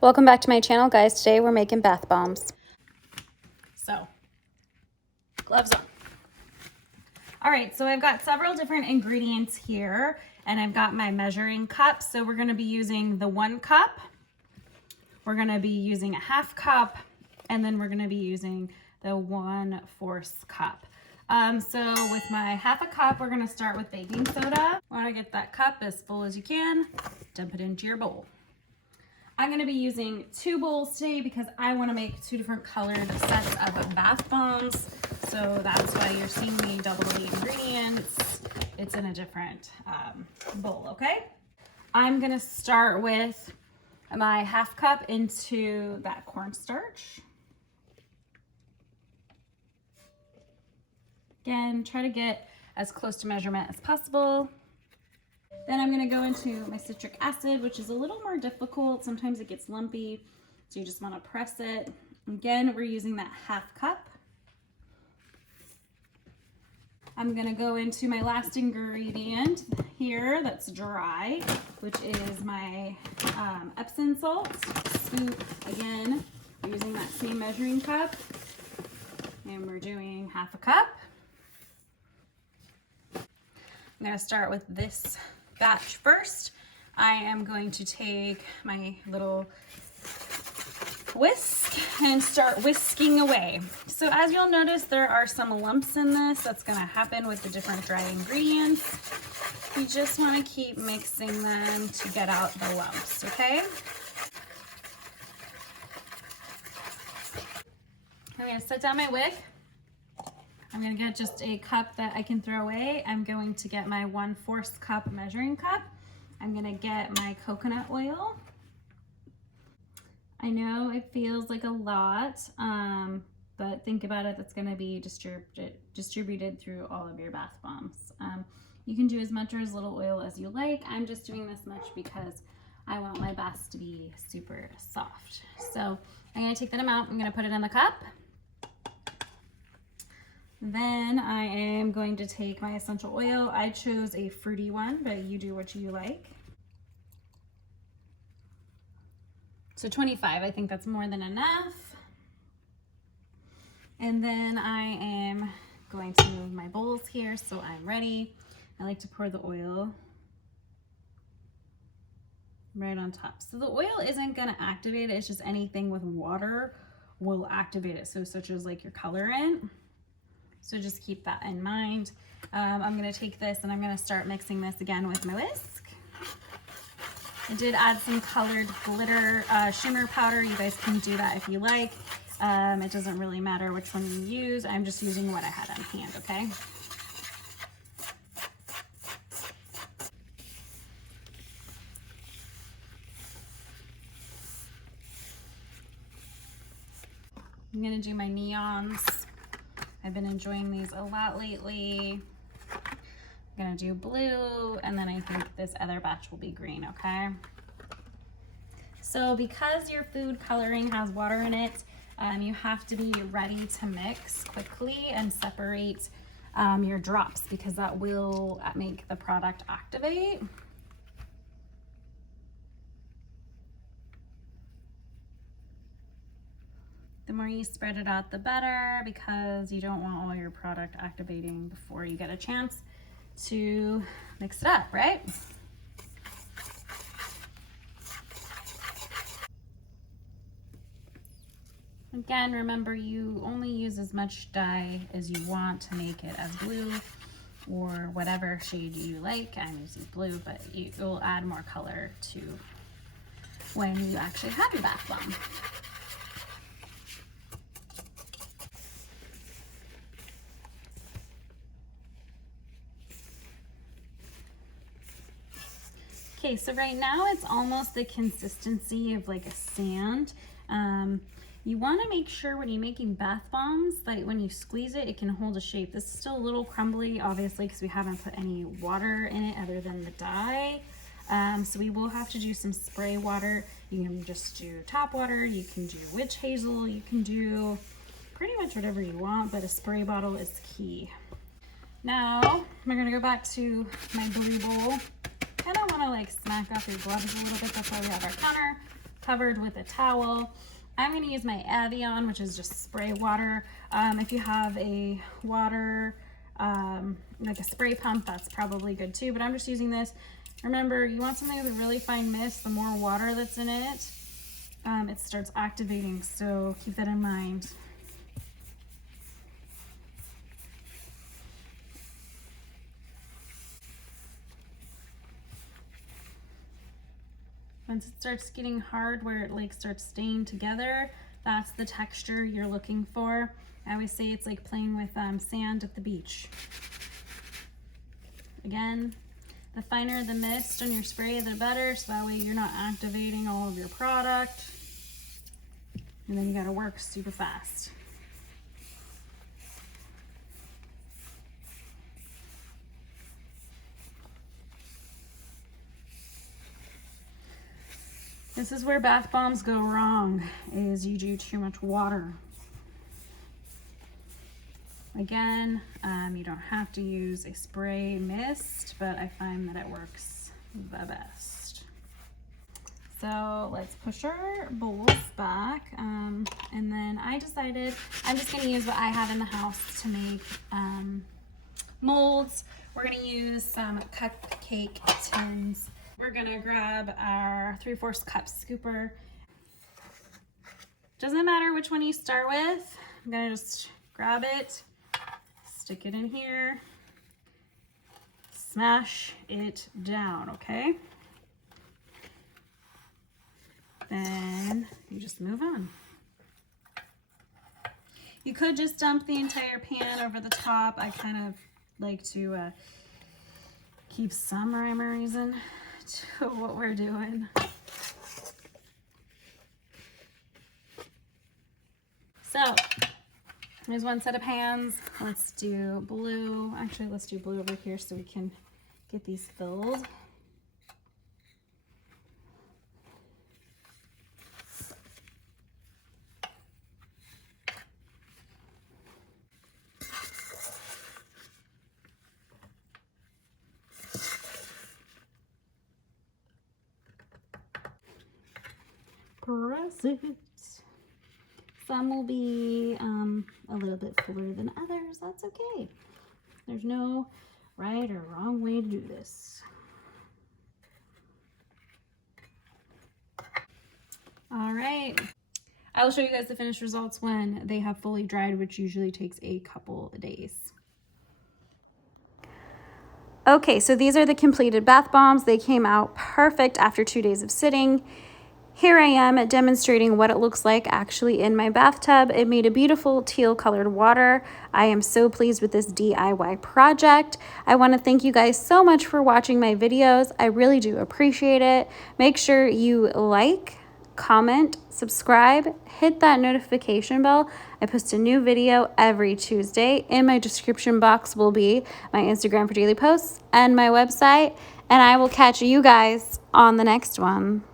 Welcome back to my channel, guys. Today we're making bath bombs. So, gloves on. All right, so I've got several different ingredients here, and I've got my measuring cup. So we're gonna be using the 1 cup, we're gonna be using a 1/2 cup, and then we're gonna be using the 1/4 cup. So with my 1/2 cup, we're gonna start with baking soda. Want to get that cup as full as you can, dump it into your bowl. I'm going to be using 2 bowls today because I want to make 2 different colored sets of bath bombs. So that's why you're seeing me double the ingredients. It's in a different bowl, okay? I'm going to start with my 1/2 cup into that cornstarch. Again, try to get as close to measurement as possible. Then I'm going to go into my citric acid, which is a little more difficult. Sometimes it gets lumpy, so you just want to press it. Again, we're using that 1/2 cup. I'm going to go into my last ingredient here that's dry, which is my Epsom salt. Scoop, again, we're using that same measuring cup. And we're doing 1/2 cup. I'm going to start with this batch first. I am going to take my little whisk and start whisking away. So as you'll notice, there are some lumps in this. That's going to happen with the different dry ingredients. We just want to keep mixing them to get out the lumps, okay? I'm going to set down my wick. I'm going to get just a cup that I can throw away. I'm going to get my 1/4 cup measuring cup. I'm going to get my coconut oil. I know it feels like a lot, but think about it, that's going to be distributed through all of your bath bombs. You can do as much or as little oil as you like. I'm just doing this much because I want my baths to be super soft. So I'm going to take that amount, I'm going to put it in the cup. Then I am going to take my essential oil. I chose a fruity one, but you do what you like. So 25, I think that's more than enough. And then I am going to move my bowls here so I'm ready. I like to pour the oil right on top. So the oil isn't gonna activate it, it's just anything with water will activate it. So such as like your colorant. So just keep that in mind. I'm gonna take this and I'm gonna start mixing this again with my whisk. I did add some colored glitter shimmer powder. You guys can do that if you like. It doesn't really matter which one you use. I'm just using what I had on hand, okay? I'm gonna do my neons. I've been enjoying these a lot lately. I'm gonna do blue, and then I think this other batch will be green, okay? So because your food coloring has water in it, you have to be ready to mix quickly and separate your drops because that will make the product activate. The more you spread it out, the better, because you don't want all your product activating before you get a chance to mix it up, right? Again, remember you only use as much dye as you want to make it as blue or whatever shade you like. I'm using blue, but it will add more color to when you actually have your bath bomb. Okay, so right now it's almost the consistency of like a sand. You want to make sure when you're making bath bombs that when you squeeze it, it can hold a shape. This is still a little crumbly, obviously, because we haven't put any water in it other than the dye. So we will have to do some spray water. You can just do tap water, you can do witch hazel, you can do pretty much whatever you want, but a spray bottle is key. Now, we're gonna go back to my blue bowl. Kind of want to like smack off your gloves a little bit. That's why we have our counter covered with a towel. I'm going to use my Avion, which is just spray water. If you have a water, like a spray pump, that's probably good too, but I'm just using this. Remember, you want something with a really fine mist. The more water that's in it, it starts activating, so keep that in mind. Once it starts getting hard, where it like starts staying together, that's the texture you're looking for. I always say it's like playing with sand at the beach. Again, the finer the mist on your spray, the better, so that way you're not activating all of your product. And then you gotta work super fast. This is where bath bombs go wrong, is you do too much water. Again, you don't have to use a spray mist, but I find that it works the best. So let's push our bowls back. And then I decided I'm just gonna use what I have in the house to make molds. We're gonna use some cupcake tins. We're gonna grab our 3/4 cup scooper. Doesn't matter which one you start with. I'm gonna just grab it, stick it in here, smash it down, okay? Then you just move on. You could just dump the entire pan over the top. I kind of like to keep some rhyme or reason to what we're doing. So there's one set of pans. Let's do blue. Actually, let's do blue over here so we can get these filled. Press it. Some will be a little bit fuller than others. That's okay. There's no right or wrong way to do this. All right. I will show you guys the finished results when they have fully dried, which usually takes a couple of days. Okay, so these are the completed bath bombs. They came out perfect after 2 days of sitting. Here I am demonstrating what it looks like actually in my bathtub. It made a beautiful teal colored water. I am so pleased with this DIY project. I want to thank you guys so much for watching my videos. I really do appreciate it. Make sure you like, comment, subscribe, hit that notification bell. I post a new video every Tuesday. In my description box will be my Instagram for daily posts and my website. And I will catch you guys on the next one.